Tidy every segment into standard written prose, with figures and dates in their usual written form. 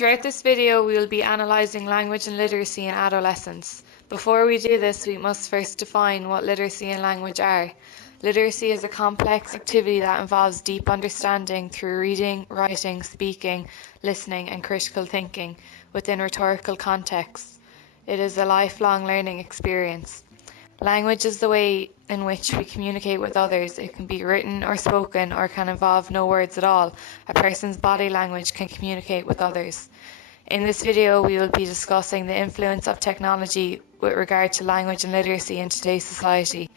Throughout this video, we will be analysing language and literacy in adolescence. Before we do this, we must first define what literacy and language are. Literacy is a complex activity that involves deep understanding through reading, writing, speaking, listening, and critical thinking within rhetorical contexts. It is a lifelong learning experience. Language is the way in which we communicate with others. It can be written or spoken or can involve no words at all. A person's body language can communicate with others. In this video, we will be discussing the influence of technology with regard to language and literacy in today's society.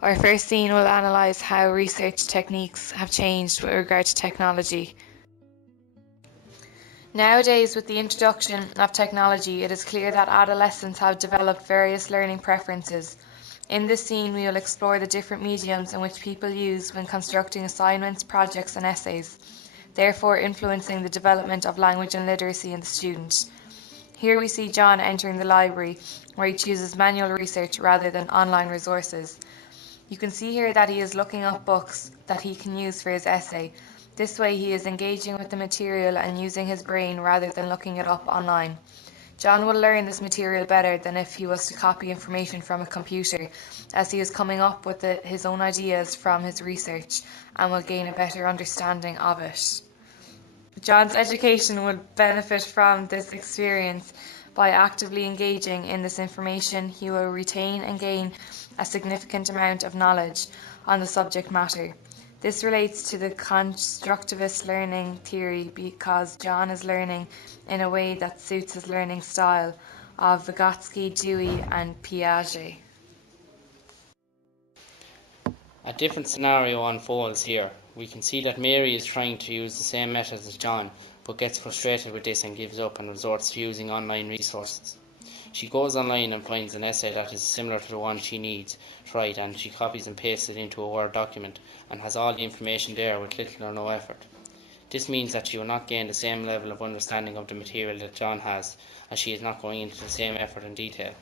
Our first scene will analyse how research techniques have changed with regard to technology. Nowadays, with the introduction of technology, it is clear that adolescents have developed various learning preferences. In this scene, we will explore the different mediums in which people use when constructing assignments, projects and essays, therefore influencing the development of language and literacy in the student. Here we see John entering the library, where he chooses manual research rather than online resources. You can see here that he is looking up books that he can use for his essay. This way he is engaging with the material and using his brain rather than looking it up online. John will learn this material better than if he was to copy information from a computer, as he is coming up with his own ideas from his research and will gain a better understanding of it. John's education would benefit from this experience. By actively engaging in this information, he will retain and gain a significant amount of knowledge on the subject matter. This relates to the constructivist learning theory because John is learning in a way that suits his learning style of Vygotsky, Dewey and Piaget. A different scenario unfolds here. We can see that Mary is trying to use the same methods as John, but gets frustrated with this and gives up and resorts to using online resources. She goes online and finds an essay that is similar to the one she needs to write, and she copies and pastes it into a Word document and has all the information there with little or no effort. This means that she will not gain the same level of understanding of the material that John has, as she is not going into the same effort and detail.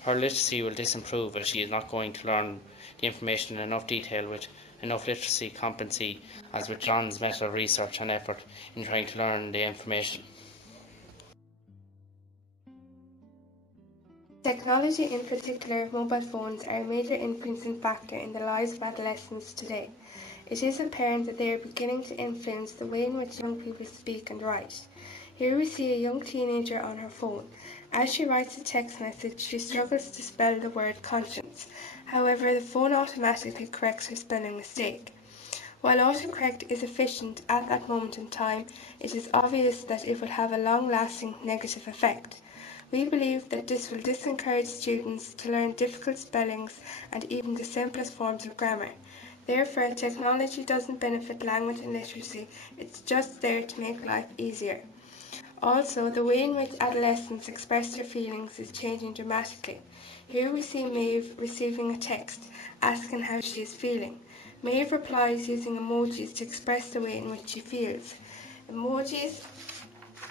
Her literacy will disimprove as she is not going to learn the information in enough detail with enough literacy competency as with John's method of research and effort in trying to learn the information. Technology, in particular mobile phones, are a major influencing factor in the lives of adolescents today. It is apparent that they are beginning to influence the way in which young people speak and write. Here we see a young teenager on her phone. As she writes a text message, she struggles to spell the word conscience. However, the phone automatically corrects her spelling mistake. While autocorrect is efficient at that moment in time, it is obvious that it will have a long-lasting negative effect. We believe that this will disencourage students to learn difficult spellings and even the simplest forms of grammar. Therefore, technology doesn't benefit language and literacy, it's just there to make life easier. Also, the way in which adolescents express their feelings is changing dramatically. Here we see Meabh receiving a text asking how she is feeling. Meabh replies using emojis to express the way in which she feels. Emojis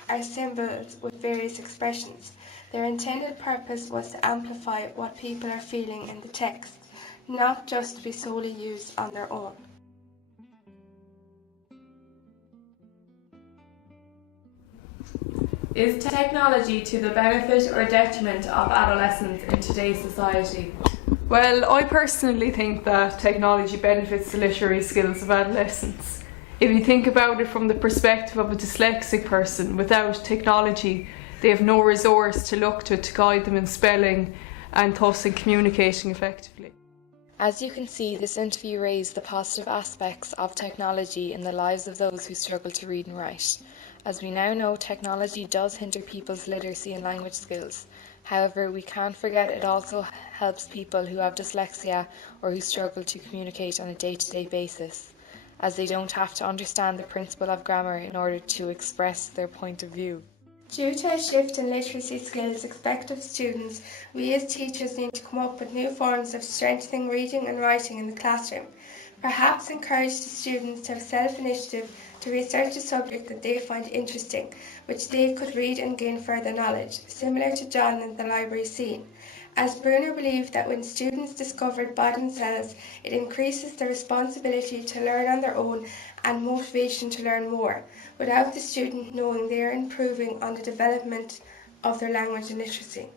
are symbols with various expressions. Their intended purpose was to amplify what people are feeling in the text, not just to be solely used on their own. Is technology to the benefit or detriment of adolescents in today's society? Well, I personally think that technology benefits the literary skills of adolescents. If you think about it from the perspective of a dyslexic person, without technology, they have no resource to look to guide them in spelling and thus in communicating effectively. As you can see, this interview raised the positive aspects of technology in the lives of those who struggle to read and write. As we now know, technology does hinder people's literacy and language skills. However, we can't forget it also helps people who have dyslexia or who struggle to communicate on a day-to-day basis, as they don't have to understand the principle of grammar in order to express their point of view. Due to a shift in literacy skills expected of students, we as teachers need to come up with new forms of strengthening reading and writing in the classroom. Perhaps encourage the students to have self-initiative to research a subject that they find interesting, which they could read and gain further knowledge, similar to John in the library scene. As Bruner believed that when students discovered by themselves, it increases their responsibility to learn on their own and motivation to learn more, without the student knowing they are improving on the development of their language and literacy.